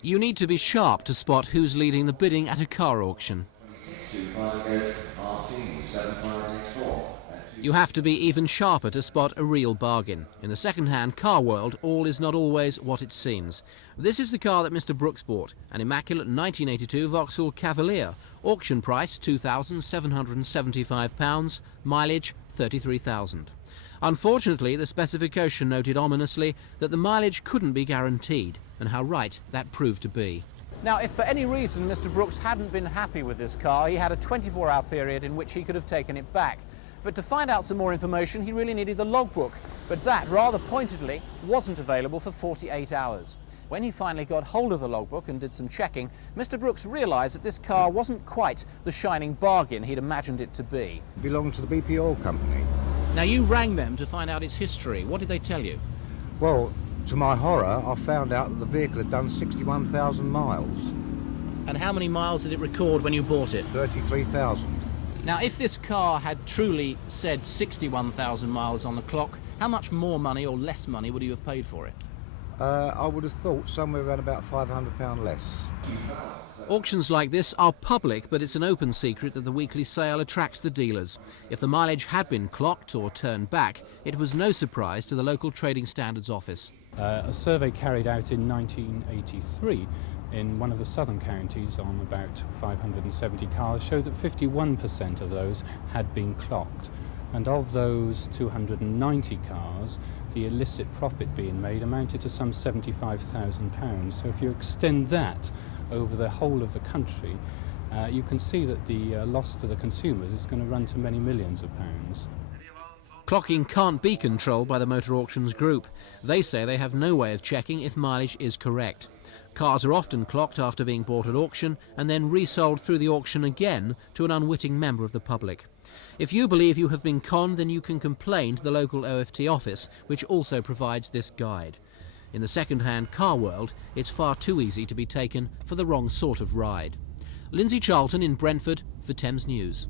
You need to be sharp to spot who's leading the bidding at a car auction. You have to be even sharper to spot a real bargain. In the second-hand car world, all is not always what it seems. This is the car that Mr. Brooks bought, an immaculate 1982 Vauxhall Cavalier. Auction price £2,775, mileage 33,000. Unfortunately, the specification noted ominously that the mileage couldn't be guaranteed, and how right that proved to be. Now, if for any reason Mr. Brooks hadn't been happy with this car, he had a 24-hour period in which he could have taken it back. But to find out some more information, he really needed the logbook. But that, rather pointedly, wasn't available for 48 hours. When he finally got hold of the logbook and did some checking, Mr. Brooks realised that this car wasn't quite the shining bargain he'd imagined it to be. It belonged to the BP oil company. Now, you rang them to find out its history. What did they tell you? Well, to my horror, I found out that the vehicle had done 61,000 miles. And how many miles did it record when you bought it? 33,000. Now, if this car had truly said 61,000 miles on the clock, how much more money or less money would you have paid for it? I would have thought somewhere around about £500 less. Auctions like this are public, but it's an open secret that the weekly sale attracts the dealers. If the mileage had been clocked or turned back, it was no surprise to the local Trading Standards Office. A survey carried out in 1983 in one of the southern counties on about 570 cars showed that 51% of those had been clocked. And of those 290 cars, the illicit profit being made amounted to some £75,000. So if you extend that over the whole of the country, you can see that the loss to the consumers is going to run to many millions of pounds. Clocking can't be controlled by the Motor Auctions Group. They say they have no way of checking if mileage is correct. Cars are often clocked after being bought at auction and then resold through the auction again to an unwitting member of the public. If you believe you have been conned, then you can complain to the local OFT office, which also provides this guide. In the second-hand car world, it's far too easy to be taken for the wrong sort of ride. Lindsay Charlton in Brentford for Thames News.